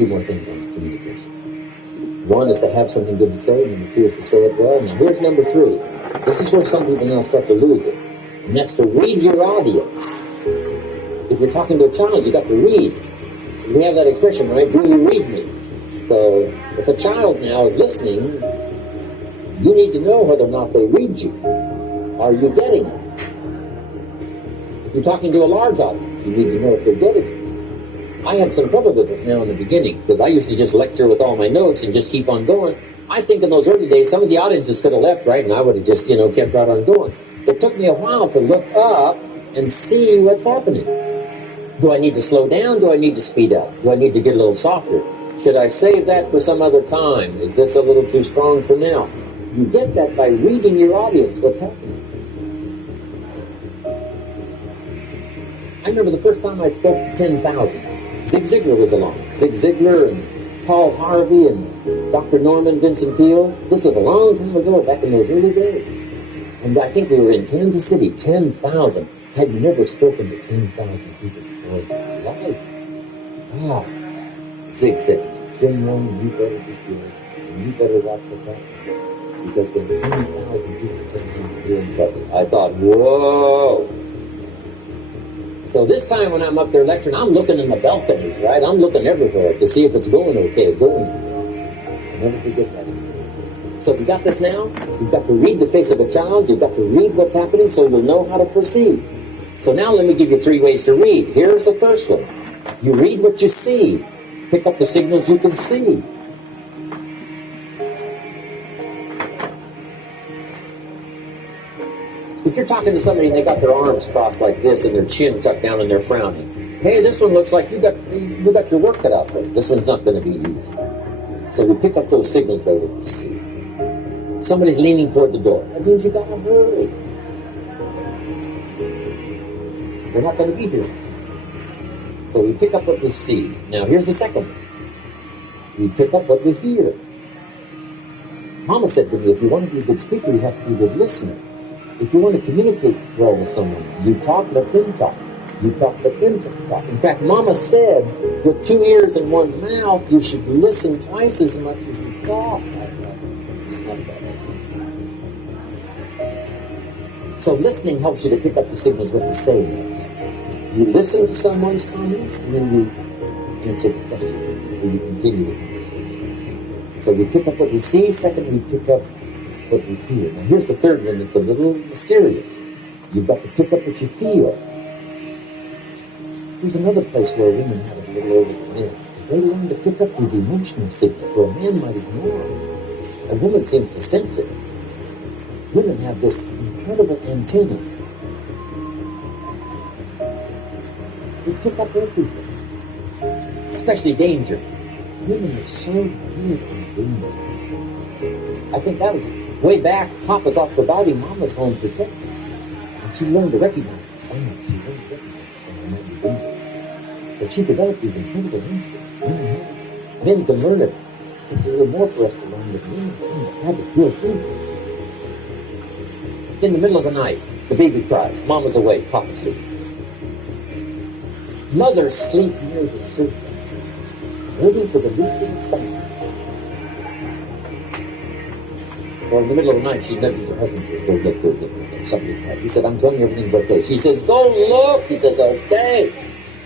few more things on communication. One is to have something good to say, and number two is to say it well. Now here's number three. This is where some people now start to lose it. And that's to read your audience. If you're talking to a child, you got to read. We have that expression, right? Do you read me? So if a child now is listening, you need to know whether or not they read you. Are you getting it? If you're talking to a large audience, you need to know if they're getting it. I had some trouble with this now in the beginning, because I used to just lecture with all my notes and just keep on going. I think in those early days, some of the audiences could have left, right, and I would have just, kept right on going. It took me a while to look up and see what's happening. Do I need to slow down? Do I need to speed up? Do I need to get a little softer? Should I save that for some other time? Is this a little too strong for now? You get that by reading your audience, what's happening. I remember the first time I spoke to 10,000. Zig Ziglar was along. Zig Ziglar and Paul Harvey and Dr. Norman Vincent Peale. This was a long time ago, back in those early days. And I think we were in Kansas City, 10,000. I'd never spoken to 10,000 people before in my life. Ah, Zig said, Jim Norman, you better be good. And you better watch what's happening. Because when 10,000 people tell you you're in trouble. I thought, whoa. So this time when I'm up there lecturing, I'm looking in the balconies, right? I'm looking everywhere to see if it's going okay, going okay. I'll never forget that experience. So we got this now. You've got to read the face of a child. You've got to read what's happening so you'll know how to proceed. So now let me give you 3 ways to read. Here's the first one. You read what you see. Pick up the signals you can see. If you're talking to somebody and they got their arms crossed like this and their chin tucked down and they're frowning, hey, this one looks like you got your work cut out for you. This one's not going to be easy. So we pick up those signals by what we see. Somebody's leaning toward the door. That means you got to hurry. They're not going to be here. So we pick up what we see. Now here's the second one. We pick up what we hear. Mama said to me, if you want to be a good speaker, you have to be a good listener. If you want to communicate well with someone, you talk, let them talk. You talk, let them talk. In fact, Mama said, with 2 ears and 1 mouth, you should listen twice as much as you talk. It's not a bad idea. So listening helps you to pick up the signals what to say next. You listen to someone's comments, and then you answer the question, or you continue the conversation. So we pick up what we see. Second, we pick up what we feel. Now here's the third one that's a little mysterious. You've got to pick up what you feel. There's another place where women have it a little over the men. They learn to pick up these emotional signals where a man might ignore them. A woman seems to sense it. Women have this incredible antenna. They pick up everything, especially danger. Women are so good on danger. I think that was way back. Papa's off the body, Mama's home protected. And she learned to recognize the signs. She learned to recognize when there might be danger. So she developed these incredible instincts. Men can learn it. It takes a little more for us to learn, but women seem to have it built in. In the middle of the night, the baby cries. Mama's awake. Papa sleeps. Mothers sleep near the sofa, waiting for the least little sound. Or in the middle of the night, she nudges her husband and says, go look, something's bad. He said, I'm telling you everything's okay. She says, go look. He says, okay.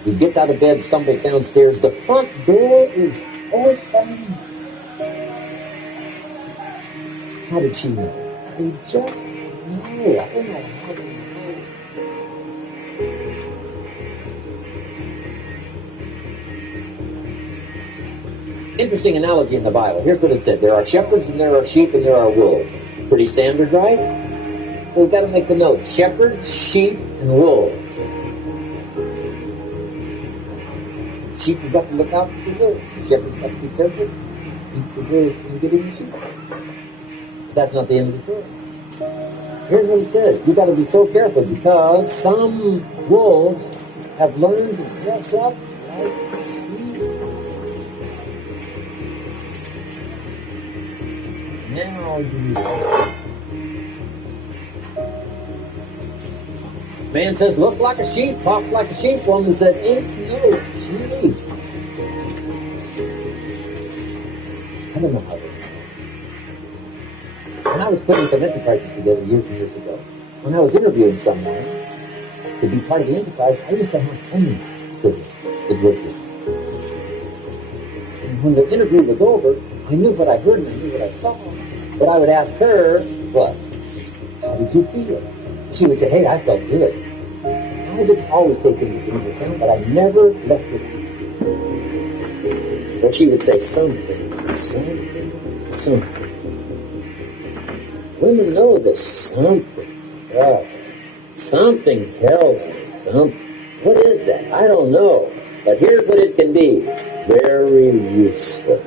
He gets out of bed, stumbles downstairs. The front door is open. How did she know? They just know. I don't know how they know. Interesting analogy in the Bible. Here's what it said. There are shepherds and there are sheep and there are wolves. Pretty standard, right? So you've got to make the note. Shepherds, sheep, and wolves. Sheep have got to look out for the wolves. Shepherds have to be careful. Keep the wolves from getting the sheep. That's not the end of the story. Here's what it says. You've got to be so careful because some wolves have learned to dress up like now you man says, looks like a sheep, talks like a sheep. Woman said, ain't no sheep. don't know how they know. When I was putting some enterprises together years and years ago, when I was interviewing someone to be part of the enterprise, I used to have friends that worked with me. And when the interview was over, I knew what I heard and I knew what I saw. But I would ask her, what? How did you feel? She would say, hey, I felt good. I didn't always take anything into account, but I never left it out. Or she would say something. Women know the something stuff. Something tells me something. What is that? I don't know. But here's what it can be. Very useful.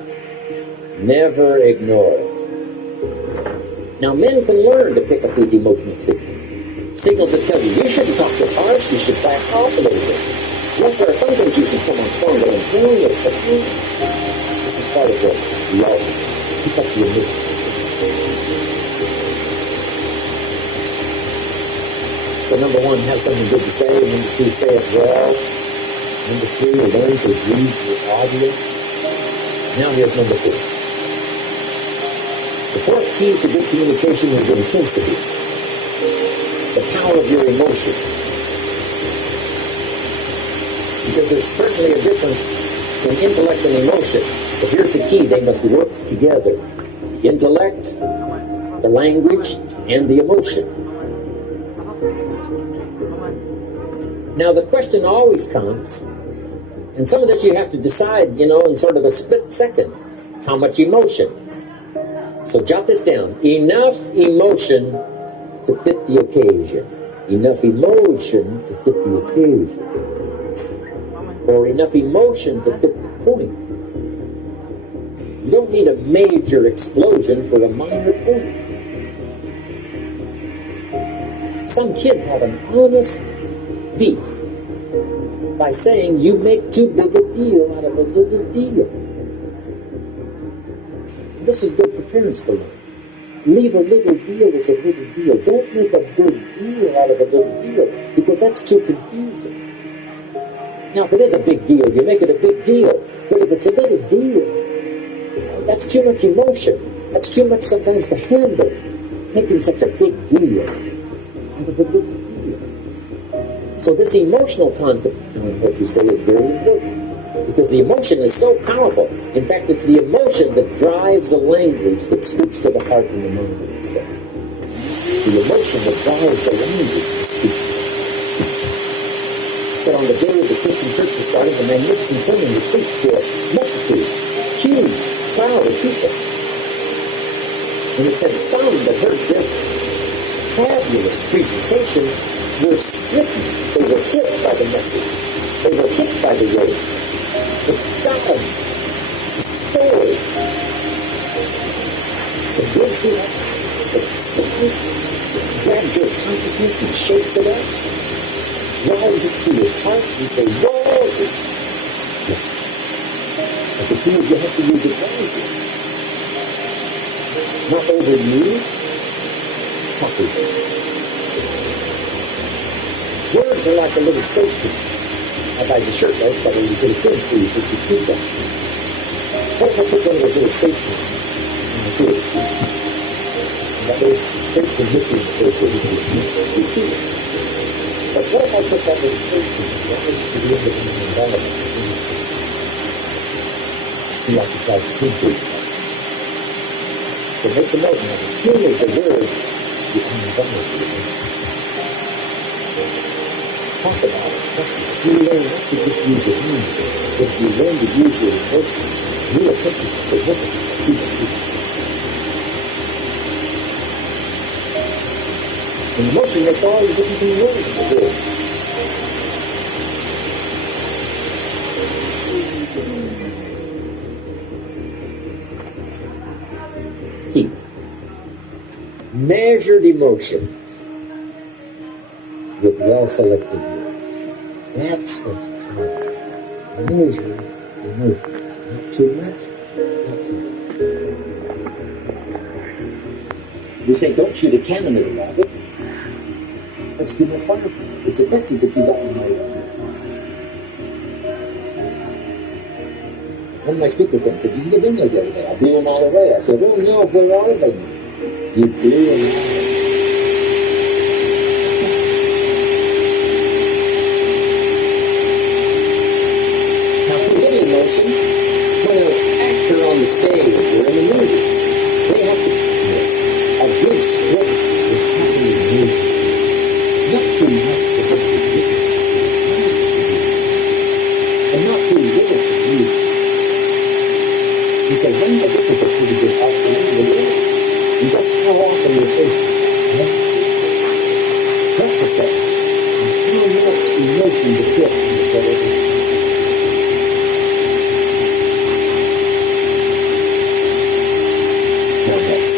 Never ignore it. Now, men can learn to pick up these emotional signals. Signals that tell you, you shouldn't talk this harsh, you should back off a little bit. Yes, there are some things you can come on strong, but this is part of the love. Keep up your mood. So number one, have something good to say. Number two, say it well. Number three, learn to read your audience. Now here's number four. The fourth key to good communication is intensity. The power of your emotion. Because there's certainly a difference in intellect and emotion. But here's the key, they must work together. The intellect, the language, and the emotion. Now the question always comes, and some of this you have to decide, in sort of a split second. How much emotion? So jot this down. Enough emotion to fit the occasion. Enough emotion to fit the occasion. Or enough emotion to fit the point. You don't need a major explosion for a minor point. Some kids have an honest beef by saying you make too big a deal out of a little deal. This is good for parents to learn. Leave a little deal as a little deal. Don't make a big deal out of a little deal, because that's too confusing. Now, if it is a big deal, you make it a big deal. But if it's a little deal, that's too much emotion. That's too much sometimes to handle. Making such a big deal out of a little deal. So this emotional content, what you say, is very important. Because the emotion is so powerful. In fact, it's the emotion that drives the language that speaks to the heart and the mind of itself. It's the emotion that drives the language that speaks. So on the day of the Christian church was started, the magnificent sermon was preached to a multitude, huge crowd of people. And it said some that heard this fabulous presentation were smitten. They were hit by the message. They were hit by the word. The God, the sword, the good deal, the science, grabs your consciousness and shakes it up, drives it to your heart, and say, whoa! Yes. But the thing is, you have to use it wisely. Not overuse, properly. Words are like a little station. I buy the shirt, right? But when you put a thing for you, put your feet down. What if I put one of those little stations in the food? And that little station hits you in the face with your feet. But what if I put that little station right into the end of the environment? See, I could try to keep it. So make the note now. As soon as the word becomes vulnerable, talk about it. You learn not to just use your hands, but you learn to use your emotions. You are taking significant people. And emotion makes all the difference in the world in the world. Keep measured emotions with well-selected words. That's what's powerful. Measured emotions. Not too much, not too much. We say, don't shoot a cannon at a rabbit. That's too much fire. It's effective, but you don't know it. One of my speaker friends said, "Did you get in there the other day?" I blew them all away. I said, "Oh no, where are they?" You blew them away. Now, for little emotion, when an actor on the stage or in the movies, they have to miss a good script is happening in movies. Not too much for what to do, and not too little for you. He said, "Well, this is a pretty good actor in the world." And just how often is this? Represent how much emotion to put in the whatever. Now next,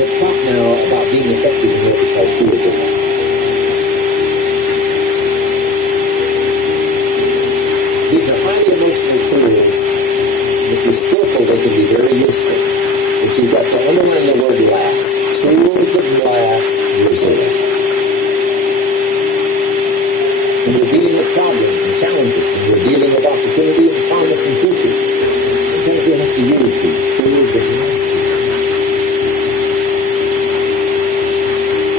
let's talk now about being effective in what we call tourism. These are highly emotional tools. If you're skillful, they can be very useful. But you've got to underline the word last. Tools of last resort. When you're dealing with problems and challenges, and you're dealing with opportunity and promise and future, sometimes you have to use these tools of last resort.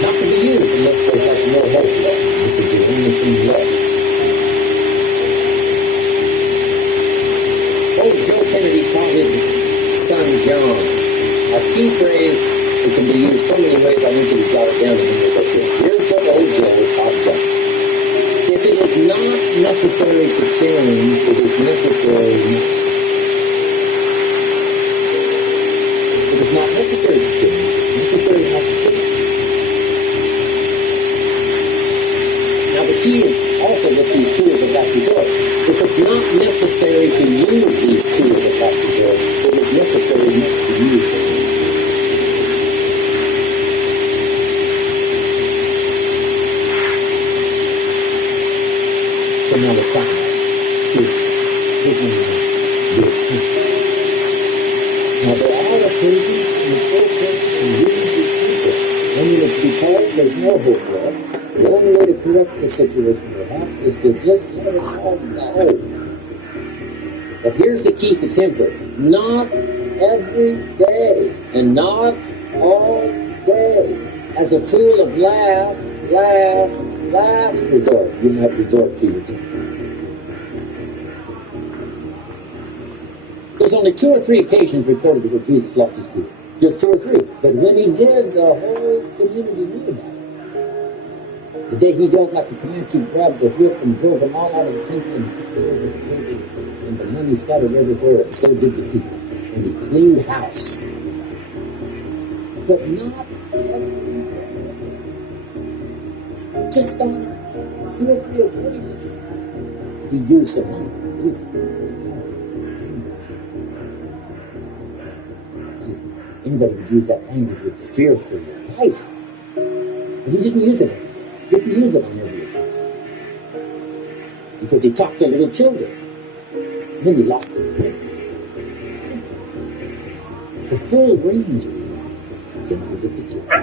Not to be used unless there's like no hope left. This is the only thing left. Old Joe Kennedy taught his son John a key phrase that can be used so many ways. I want you to jot it down and remember this. Here's what old Joe taught John. If it is not necessary to change, it is necessary. If it's not necessary to change, it's necessary not to change. Now the key is also with these tools of last resort. If it's not necessary to use these tools of last resort, it is necessary not to use them. So now let's talk about now there are occasions in the process to use these people. And when it's because there's no hope left, the only way to correct the situation perhaps is to just let it all go. But here's the key to temper. Not every day and not all day. As a tool of last resort, you might resort to your temper. There's only 2 or 3 occasions recorded where Jesus lost his temper. Just 2 or 3. But when he did, the whole community knew about it. The day he yelled like a Comanche, grabbed the whip and drove them all out of the temple and took over the temple, and the money scattered everywhere, and so did the people. And he cleaned house. But not every day. Just on 2 or 3 occasions, he used some money. Anybody would use that language with fear for your life. But he didn't use it. He didn't use it on every occasion. Because he talked to little children. And then he lost his temper. The full range of temper with the children.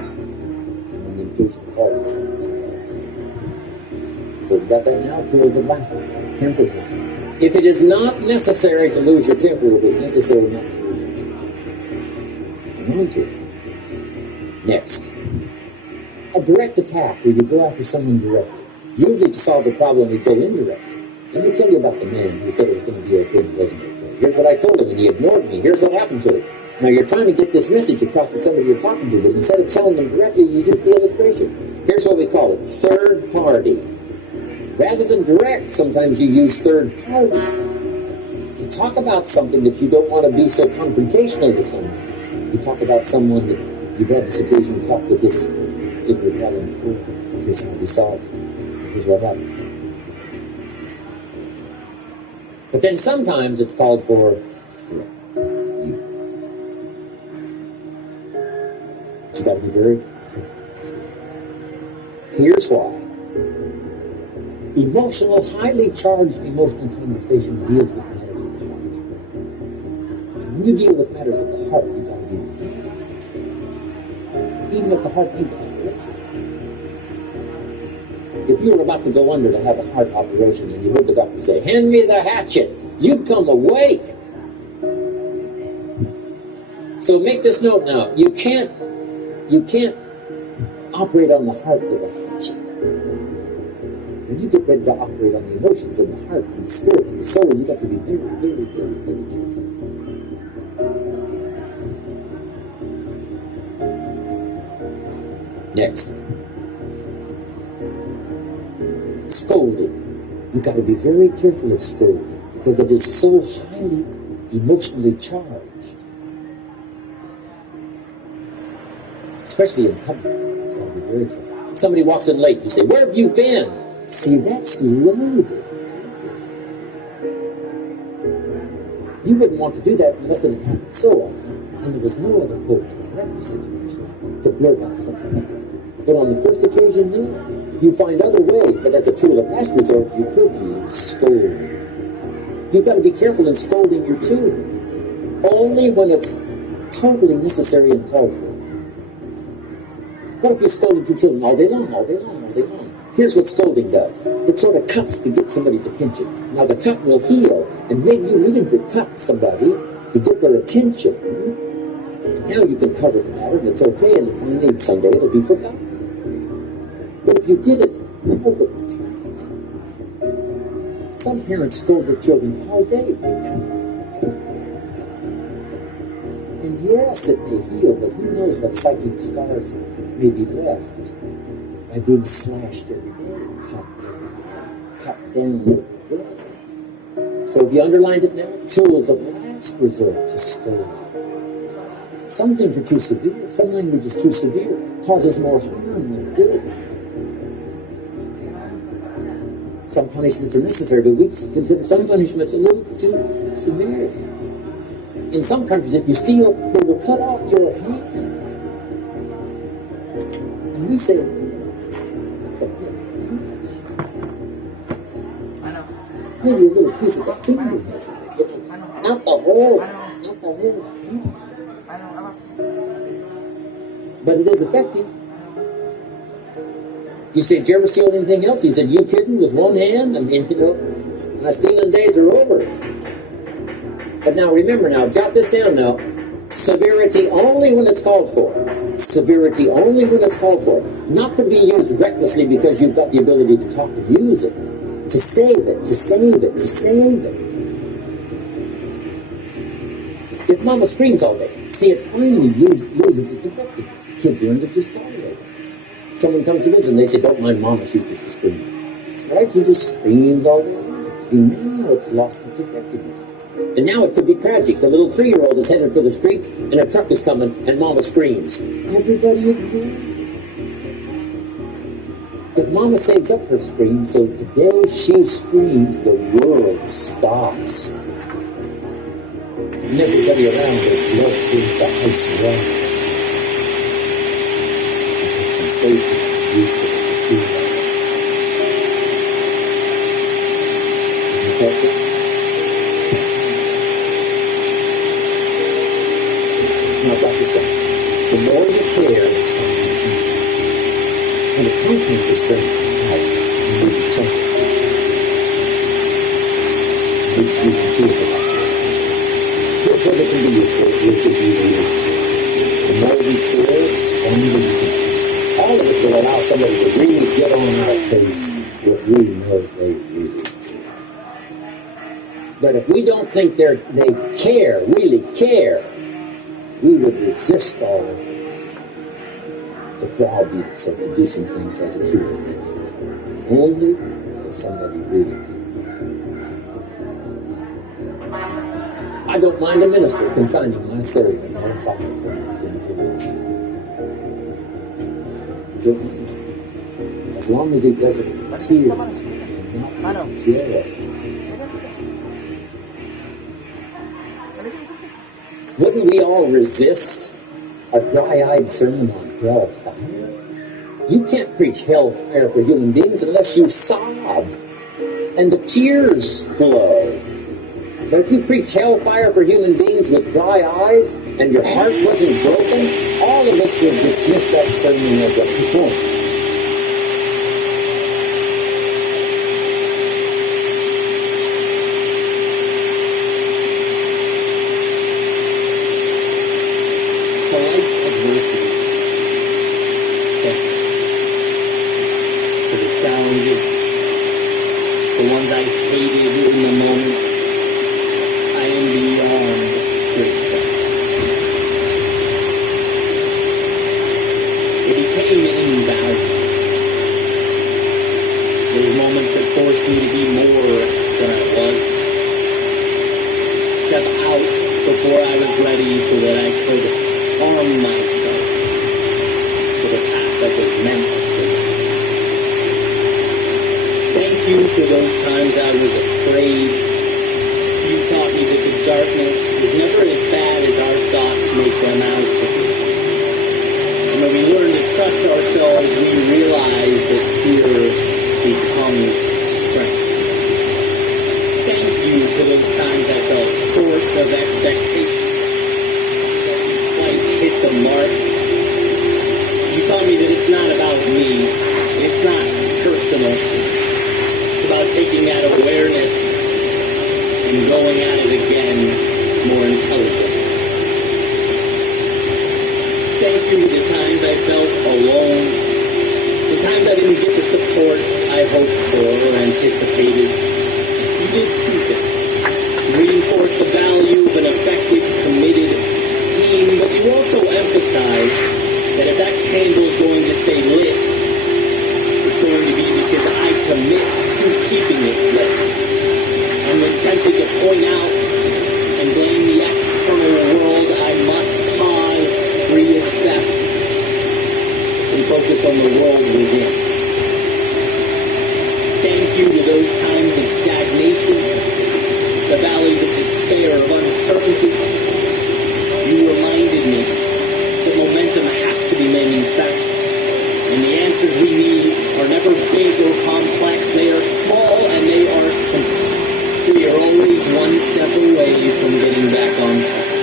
And the occasion called for it. So you got that now? Tools of last resort. Temper. If it is not necessary to lose your temper, it is necessary not to lose your temper. To. Next, a direct attack where you go after someone directly. Usually to solve the problem, you go indirectly. Let me tell you about the man who said it was going to be okay and it wasn't okay. Here's what I told him and he ignored me. Here's what happened to him. Now you're trying to get this message across to somebody you're talking to, but instead of telling them directly, you use the illustration. Here's what we call it, third party. Rather than direct, sometimes you use third party to talk about something that you don't want to be so confrontational to someone. You talk about someone that you've had this occasion to talk with this particular problem before. Here's how we solved it. Here's what happened. But then sometimes it's called for direct. But you got to be very careful. Here's why. Highly charged emotional conversation deals with matters of the heart. And when you deal with matters of the heart, you got to be very careful. Even if the heart needs an operation. If you were about to go under to have a heart operation and you heard the doctor say, "Hand me the hatchet," you'd come awake. So make this note now. You can't operate on the heart with a hatchet. When you get ready to operate on the emotions and the heart and the spirit and the soul, you got to be very, very, very, very careful. Next, scolding. You got to be very careful of scolding because it is so highly emotionally charged, especially in public. You got to be very careful. Somebody walks in late, you say, "Where have you been?" See, that's loaded. You wouldn't want to do that unless it happened so often, and there was no other hope to correct the situation, to blurt out something like that. But on the first occasion, no. You find other ways, but as a tool of last resort, you could use scolding. You've got to be careful in scolding your children. Only when it's totally necessary and called for. What if you scolded your children all day long, all day long, all day long? Here's what scolding does. It sort of cuts to get somebody's attention. Now the cut will heal, and maybe you needed to cut somebody to get their attention. And now you can cover the matter, and it's okay, and finally someday it'll be forgotten. But if you did it all the time, some parents scold their children all day. And yes, it may heal, but who knows what psychic scars may be left by being slashed every day, cut down every day. So have you underlined it now? Tools of last resort to scold. Some things are too severe. Some language is too severe. Causes more harm than good. Some punishments are necessary, but we consider some punishments a little too severe. In some countries, if you steal, they will cut off your hand. And we say, that's a bit much. Maybe a little piece of the finger. Not the whole hand. But it is effective. You say, did you ever steal anything else? He said, you kidding, with one hand? I mean, my stealing days are over. But now remember now, jot this down now. Severity only when it's called for. Severity only when it's called for. Not to be used recklessly because you've got the ability to talk and use it. To save it, to save it, to save it. If mama screams all day, see, it finally loses its effectiveness. Kids learn to just tolerate it. Someone comes to visit and they say, don't mind mama, she's just a screamer. Right? She just screams all day long. See, now it's lost its effectiveness. And now it could be tragic. The little 3-year-old is headed for the street and a truck is coming and mama screams. Everybody ignores it. If mama saves up her scream, so the day she screams, the world stops. And everybody around her blood begins to ice around. Safety, use it, is that it? Now, got this down. The more you care, and the constant is strength out, you need to temper. You need to feel it. Here's what it can be useful. The more we care, the stronger you can. All of us will allow somebody to really get on our case if we know they really care. But if we don't think they care, really care, we would resist all of the browbeats of to do some things as a tool. Only if somebody really cares. I don't mind a minister consigning my soul to no fire for my sinful ways. As long as he does it with tears and not joy. Wouldn't we all resist a dry-eyed sermon on hellfire? You can't preach hellfire for human beings unless you sob and the tears flow. But if you preached hellfire for human beings with dry eyes and your heart wasn't broken, all of us would dismiss that sermon as a performance. challenges, the ones I hated in the moment, I am beyond grateful. It became invaluable. Those moments that forced me to be more than I was. Step out before I was ready so that I could arm myself for the path that was meant for me. Thank you for those times I was afraid. You taught me that the darkness is never as bad as our thoughts make them out to be. And when we learn to trust ourselves, we realize that fear becomes strength. Thank you for those times I fell short of expectations. Quite hit the mark. You taught me that it's not about me. It's not personal. It's about taking that awareness and going at it again more intelligently. Thank you for the times I felt alone. The times I didn't get the support I hoped for or anticipated. You did two things. Reinforce the value of an effective, committed team, but you also emphasize that if that candle is going to stay lit, it's going to be because I commit to keeping it lit. And when tempted to point out and blame the external world, I must pause, reassess, and focus on the world within. Thank you to those times of stagnation, the valleys of despair, of uncertainty. You reminded me that momentum has to be manufactured, and the answers we need are never big or complex. They are small and they are simple. We are always one step away from getting back on track.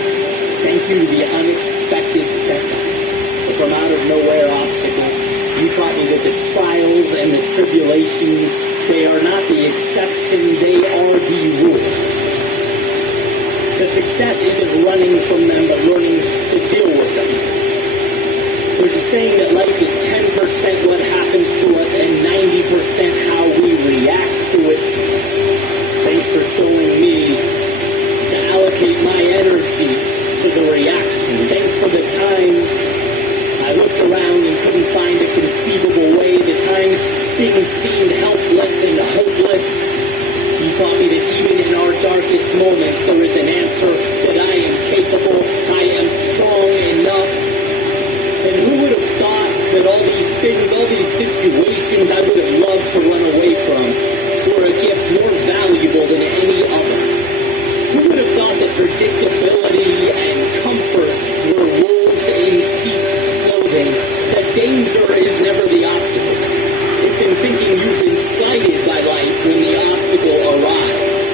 Thank you to the unexpected setbacks, the from out of nowhere obstacles. You taught me that the trials and the tribulations, they are not the exception, they are the rule. The success isn't running from them, but learning to deal with them. There's a saying that life is 10% what happens to us and 90% how we react to it. Thanks for showing me to allocate my energy to the reaction. Thanks for the times I looked around and couldn't find a conceivable way. The times things seemed helpless and hopeless. You taught me that even in our darkest moments, there is an answer, that I am capable, I am strong enough. And who would have thought that all these things, all these situations I would have loved to run away from were a gift more valuable than any other? Who would have thought that predictability and comfort were wolves in sheep's clothing, that danger is never the obstacle? It's in thinking you've been slighted by life when the obstacle arrives.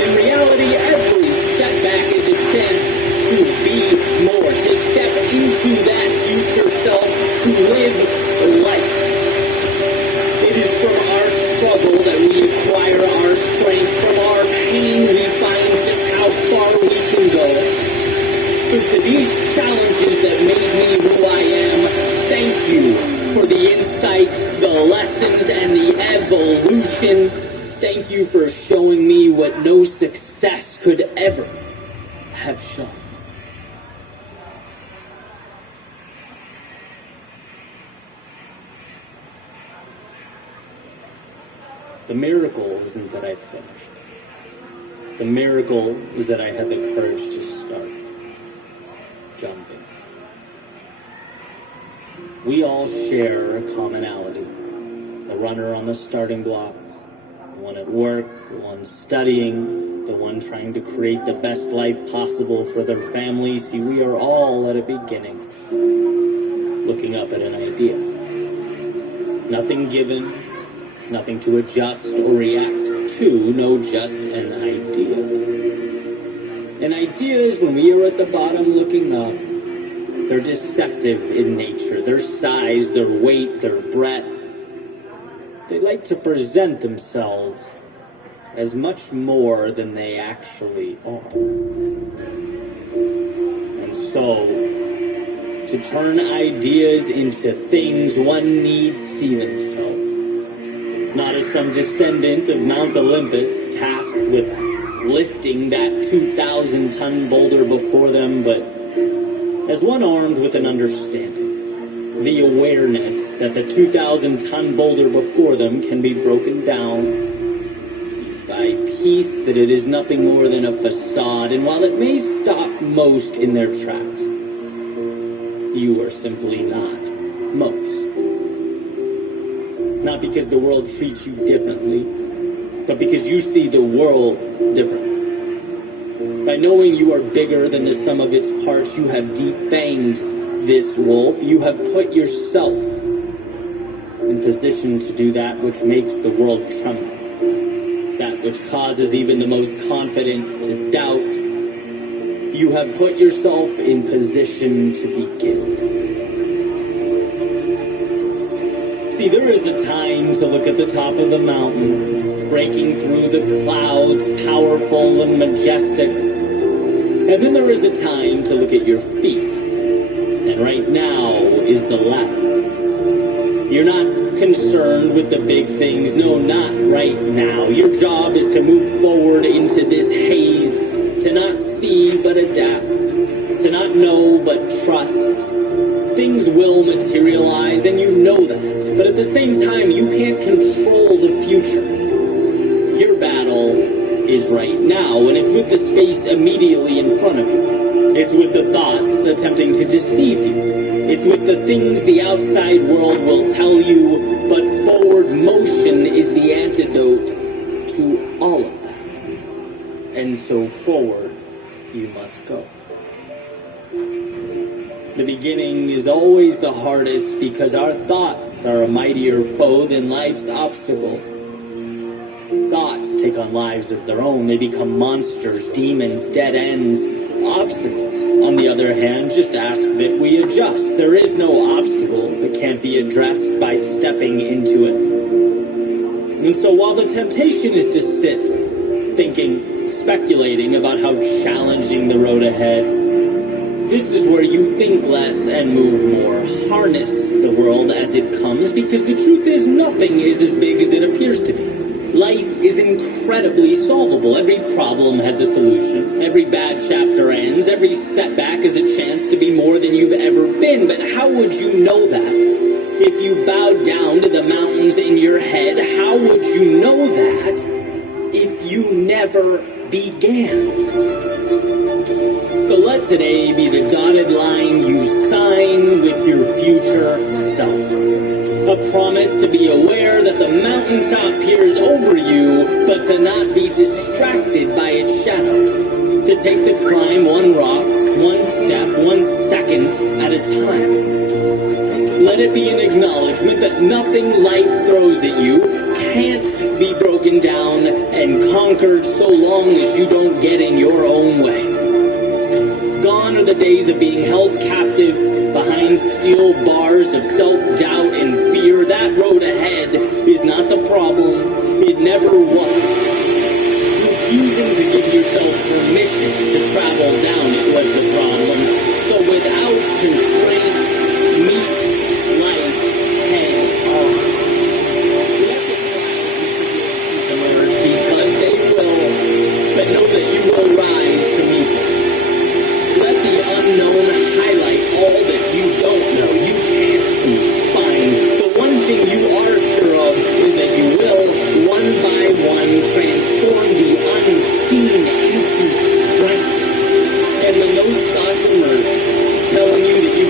In reality, every setback is a chance to be more, to step into that future self, to live life. It is from our struggle that we acquire our strength. From our pain, we find just how far we can go. So to these challenges that made me who I am, thank you for the insight, the lessons, and the evolution. Thank you for showing me what no success could ever have shown. The miracle isn't that I finished. The miracle is that I had the courage to start jumping. We all share a commonality. The runner on the starting block, the one at work, the one studying, the one trying to create the best life possible for their family. See, we are all at a beginning, looking up at an idea. Nothing given, nothing to adjust or react to, no, just an idea. And ideas, when we are at the bottom looking up, they're deceptive in nature. Their size, their weight, their breadth. They like to present themselves as much more than they actually are. And so, to turn ideas into things one needs see themselves. Not as some descendant of Mount Olympus tasked with lifting that 2,000-ton boulder before them, but as one armed with an understanding, the awareness that the 2,000-ton boulder before them can be broken down piece by piece, that it is nothing more than a facade, and while it may stop most in their tracks, you are simply not most. Not because the world treats you differently, but because you see the world differently. By knowing you are bigger than the sum of its parts, you have defanged this wolf. You have put yourself in position to do that which makes the world tremble, that which causes even the most confident to doubt. You have put yourself in position to begin. See, there is a time to look at the top of the mountain, breaking through the clouds, powerful and majestic. And then there is a time to look at your feet. And right now is the latter. You're not concerned with the big things. No, not right now. Your job is to move forward into this haze, to not see but adapt, to not know but trust. Things will materialize, and you know that. But at the same time, you can't control the future. Your battle is right now, and it's with the space immediately in front of you. It's with the thoughts attempting to deceive you. It's with the things the outside world will tell you, but forward motion is the antidote to all of that. And so forward you must go. The beginning is always the hardest because our thoughts are a mightier foe than life's obstacle. Thoughts take on lives of their own. They become monsters, demons, dead ends, obstacles. On the other hand, just ask that we adjust. There is no obstacle that can't be addressed by stepping into it. And so while the temptation is to sit, thinking, speculating about how challenging the road ahead, this is where you think less and move more. Harness the world as it comes, because the truth is nothing is as big as it appears to be. Life is incredibly solvable. Every problem has a solution. Every bad chapter ends. Every setback is a chance to be more than you've ever been. But how would you know that? If you bowed down to the mountains in your head, how would you know that if you never began? So let today be the dotted line you sign with your future self. A promise to be aware that the mountaintop peers over you, but to not be distracted by its shadow. To take the climb one rock, one step, 1 second at a time. Let it be an acknowledgement that nothing life throws at you can't be broken down and conquered so long as you don't get in your own way. Gone are the days of being held captive behind steel bars of self-doubt and fear. That road ahead is not the problem. It never was. Refusing to give yourself permission to travel down it was the problem. So without constraints, meet life head on. Let the clouds emerge because they will, but know that you will rise to meet them. Let the unknown highlight all that you don't know. You can't see. Fine. The one thing you are sure of is that you will, one by one, transform the unseen into strength. And when those thoughts emerge, telling you that you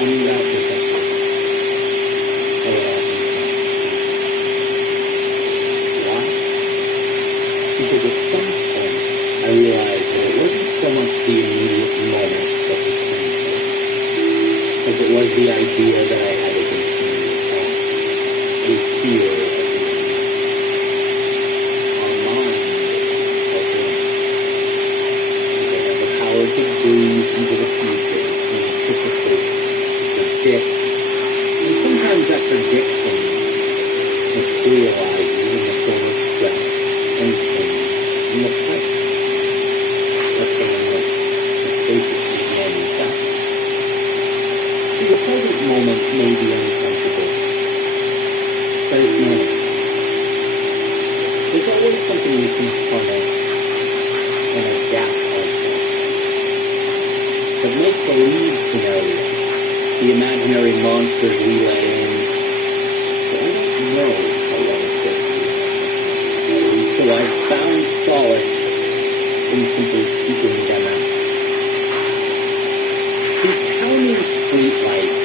numbed out perception of it all. Why? Because at some point I realized that it wasn't so much the immediate moment that was painful, as it was the idea that I had to continue on, a fear of the our minds are blank. They have the power to breathe into the future, to anticipate, to predict, and sometimes that prediction materializes in the form of stress and pain in the present. That's the one that basically manufactures. See, the present moment may be uncomfortable, but it's not. There's always something we can confront and adapt ourselves. But make-believe scenarios, the imaginary monsters we let in, so I don't know how long it's going to be. So I've found solace in simply seeking them out. See, counting streetlights,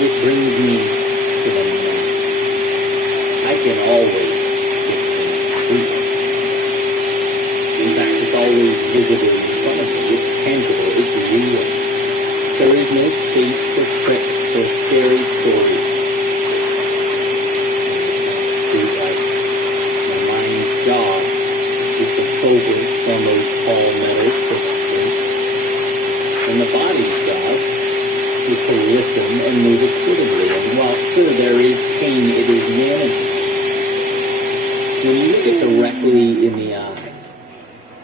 it brings me to the now. I can always get to the streetlight. In fact, it's always visible in front of me. It's tangible. It's real. There is no space for tricks or scary stories. Streetlight. My mind's job is to focus on those tall metal footprints. And the body's job is to listen and move accordingly. And while sure there is pain, it is manageable. When you look it directly in the eye,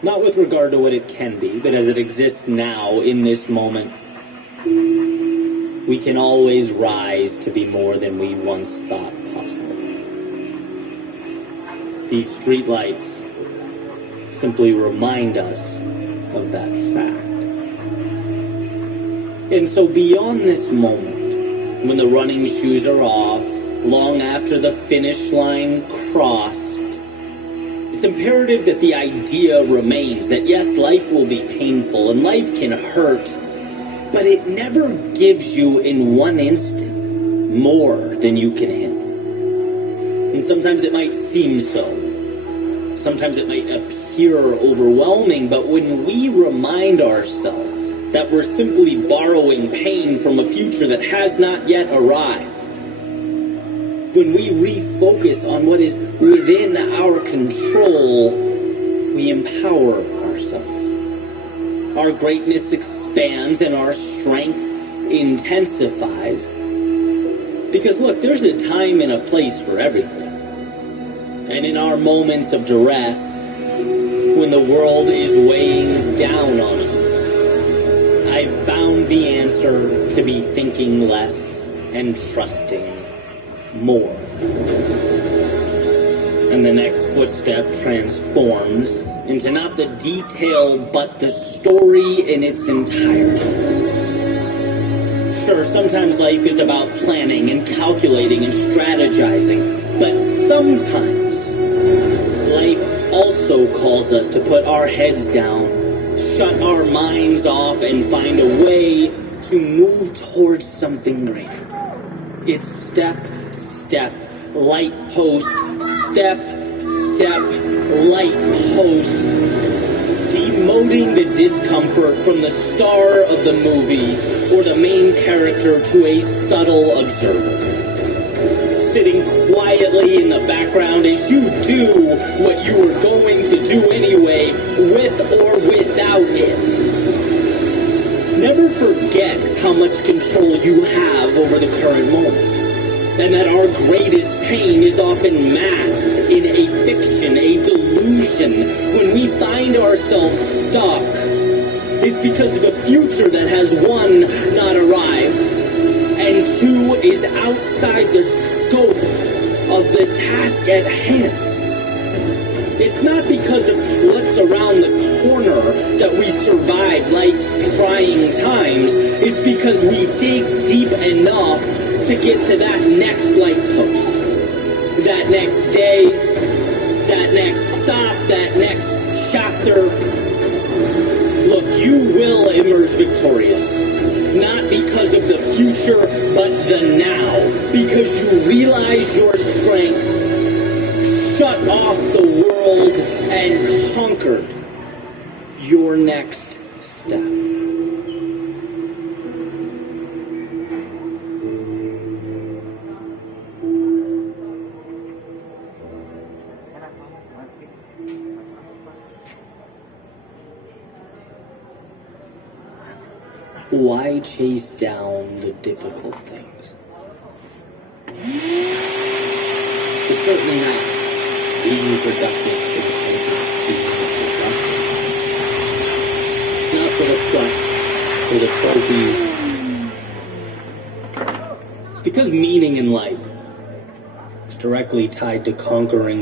not with regard to what it can be, but as it exists now in this moment, we can always rise to be more than we once thought possible. These streetlights simply remind us of that fact. And so beyond this moment, when the running shoes are off, long after the finish line crossed, it's imperative that the idea remains that yes, life will be painful and life can hurt, but it never gives you in one instant more than you can handle. And sometimes it might seem so. Sometimes it might appear overwhelming, but when we remind ourselves that we're simply borrowing pain from a future that has not yet arrived, when we refocus on what is within our control, we empower ourselves. Our greatness expands and our strength intensifies. Because look, there's a time and a place for everything. And in our moments of duress, when the world is weighing down on us, I've found the answer to be thinking less and trusting more. And the next footstep transforms into not the detail, but the story in its entirety. Sure, sometimes life is about planning and calculating and strategizing, but sometimes life also calls us to put our heads down, shut our minds off, and find a way to move towards something greater. It's step, light post, step, light post, demoting the discomfort from the star of the movie or the main character to a subtle observer. Sitting quietly in the background as you do what you were going to do anyway, with or without it. Never forget how much control you have over the current moment. And that our greatest pain is often masked in a fiction, a delusion. When we find ourselves stuck, it's because of a future that has one, not arrived, and two, is outside the scope of the task at hand. It's not because of what's around the corner that we survive life's trying times. It's because we dig deep enough to get to that next light post, that next day, that next stop, that next chapter. Look, you will emerge victorious, not because of the future, but the now. Because you realize your strength, shut off the world, and conquered your next step. Why chase down the difficult things? It's certainly not being productive for the sake of being productive. Not for the front, for the trophies. It's because meaning in life is directly tied to conquering